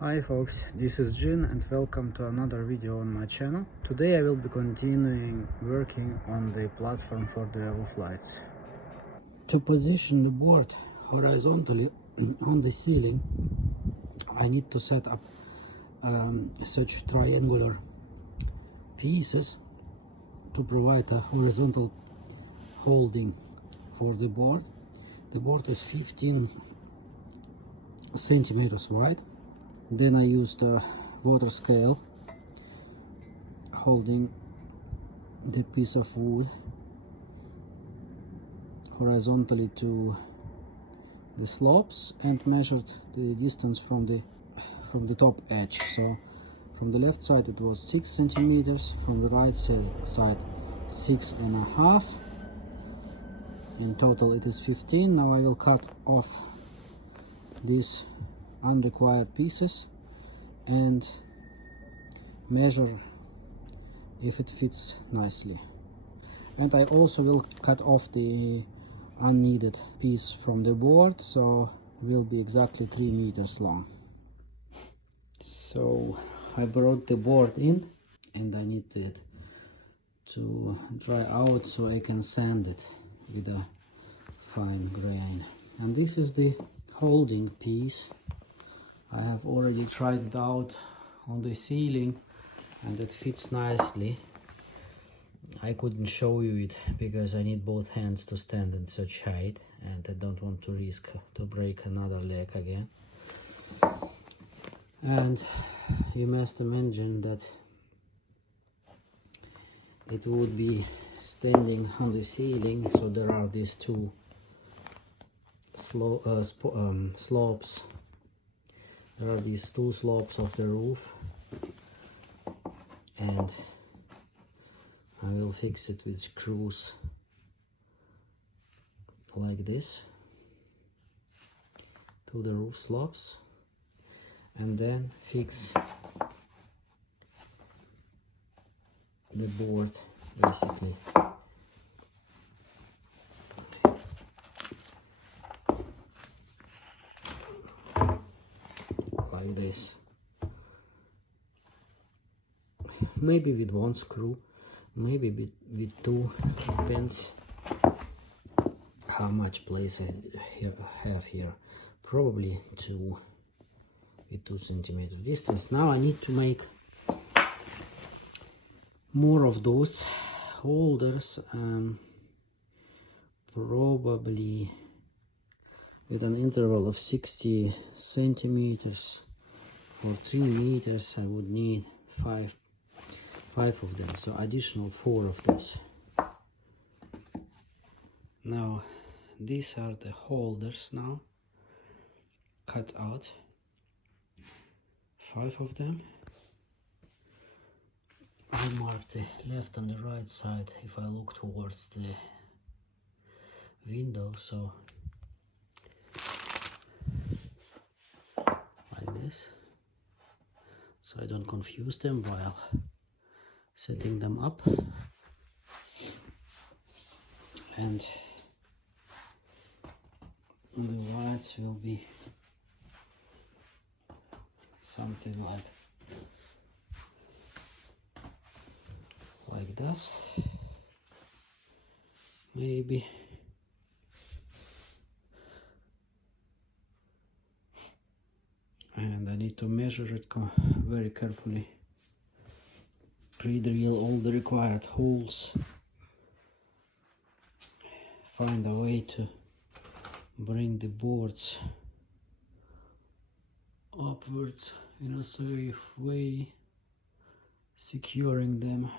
Hi folks, this is Jin and welcome to another video on my channel. Today I will be continuing working on the platform for the roof lights. To position the board horizontally on the ceiling, I need to set up such triangular pieces to provide a horizontal holding for the board. The board is 15 centimeters wide. Then I used a water scale holding the piece of wood horizontally to the slopes and measured the distance from the top edge. So from the left side it was 6 centimeters, from the right side 6.5. In total it is 15. Now I will cut off these unrequired pieces and measure if it fits nicely. And I also will cut off the unneeded piece from the board, so it will be exactly 3 meters long. So I brought the board in and I need it to dry out so I can sand it with a fine grain. And this is the holding piece. I have already tried it out on the ceiling and it fits nicely. I couldn't show you it because I need both hands to stand in such height and I don't want to risk to break another leg again. And you must imagine that it would be standing on the ceiling, so there are these two slopes. There are these two slopes of the roof, and I will fix it with screws like this to the roof slopes, and then fix the board basically. Like this. Maybe with one screw, maybe with two, depends how much place I have here. Probably two, with 2 centimeter distance. Now I need to make more of those holders, probably with an interval of 60 centimeters or 3 meters. I would need five of them, so additional 4 of those. Now these are the holders now cut out, 5 of them. I mark the left and the right side if I look towards the window, so like this, so I don't confuse them while setting them up. And the lights will be something like this, maybe. And I need to measure it very carefully, pre-drill all the required holes, find a way to bring the boards upwards in a safe way, securing them,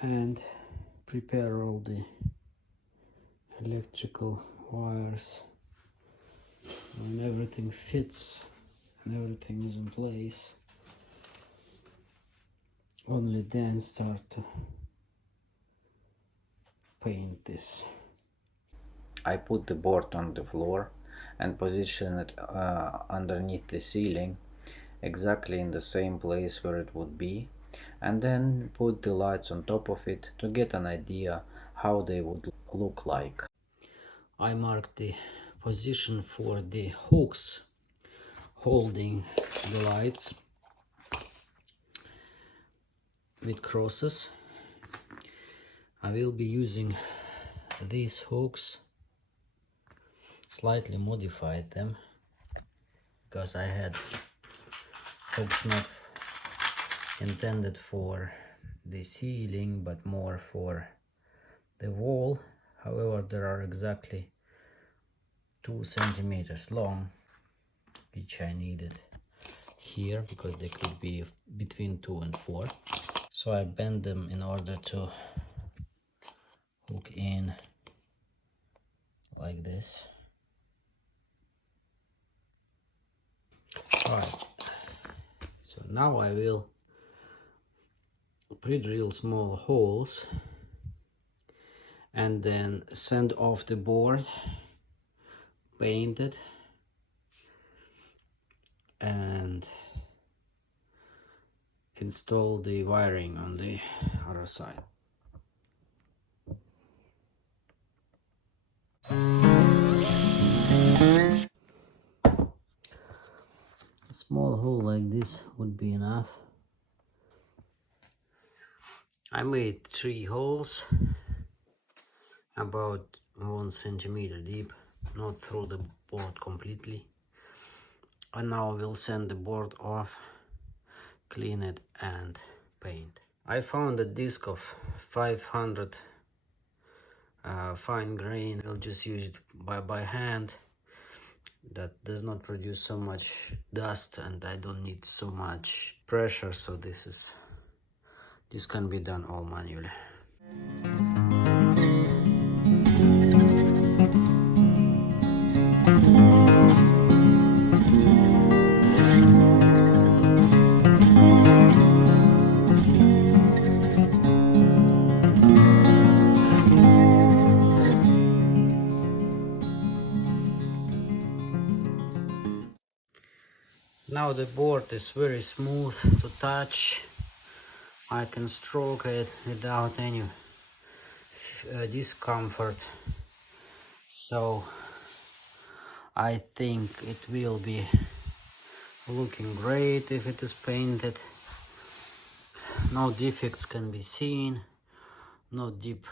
and prepare all the electrical wires. When everything fits and everything is in place, only then start to paint this. I put the board on the floor and position it underneath the ceiling, exactly in the same place where it would be, and then put the lights on top of it to get an idea how they would look like. I marked the position for the hooks holding the lights with crosses. I will be using these hooks, slightly modified them, because I had hooks not intended for the ceiling but more for the wall. However, there are exactly 2 centimeters long, which I needed here because they could be between 2 and 4. So I bend them in order to hook in like this. Alright, so now I will pre-drill small holes and then sand off the board, paint it, and install the wiring on the other side. A small hole like this would be enough. I made 3 holes about 1 centimeter deep, not through the board completely. And now we'll sand the board off, clean it and paint. I found a disc of 500 fine grain. I'll just use it by hand. That does not produce so much dust and I don't need so much pressure, so this can be done all manually. Now the board is very smooth to touch. I can stroke it without any discomfort. So I think it will be looking great if it is painted. No defects can be seen, no deep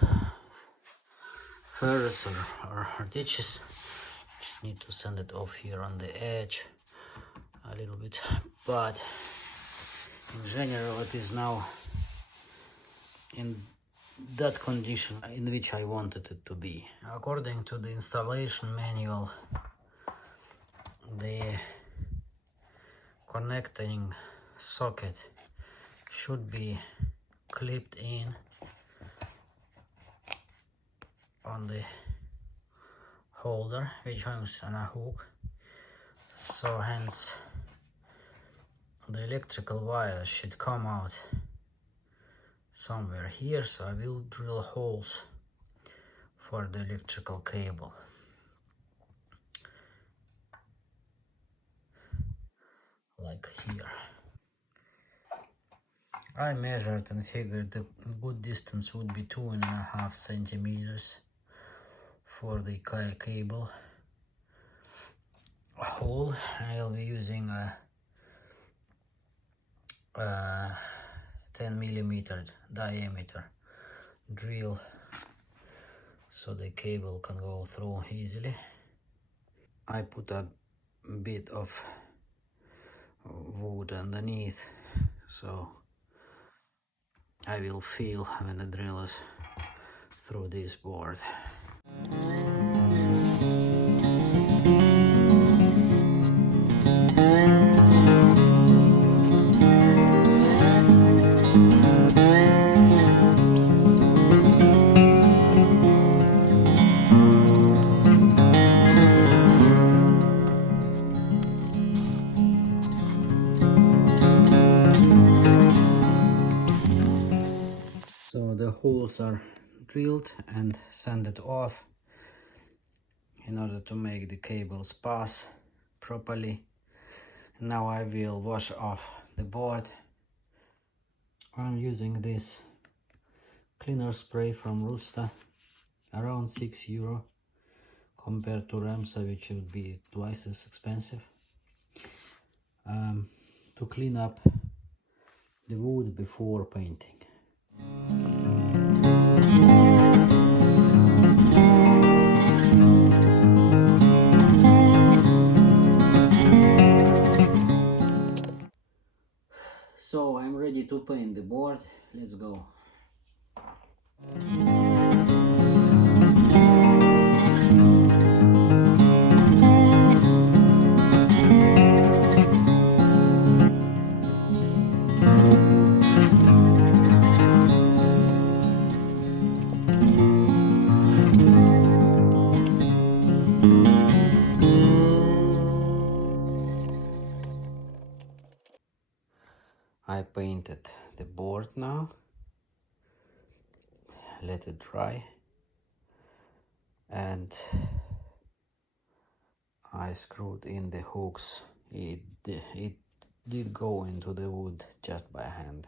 furrows or ditches. Just need to sand it off here on the edge a little bit, but in general it is now in that condition in which I wanted it to be. According to the installation manual, the connecting socket should be clipped in on the holder which hangs on a hook, so hence the electrical wires should come out somewhere here. So I will drill holes for the electrical cable like here. I measured and figured the good distance would be 2.5 centimeters for the cable hole. I'll be using a 10 millimeter diameter drill so the cable can go through easily. I put a bit of wood underneath, so I will feel when the drill is through this board. So the holes are drilled and sanded off in order to make the cables pass properly. Now I will wash off the board. I'm using this cleaner spray from Rusta, around €6 compared to Ramsa, which would be twice as expensive. to clean up the wood before painting. So I'm ready to paint the board. Let's go. I painted the board now. Let it dry. And I screwed in the hooks. It did go into the wood just by hand.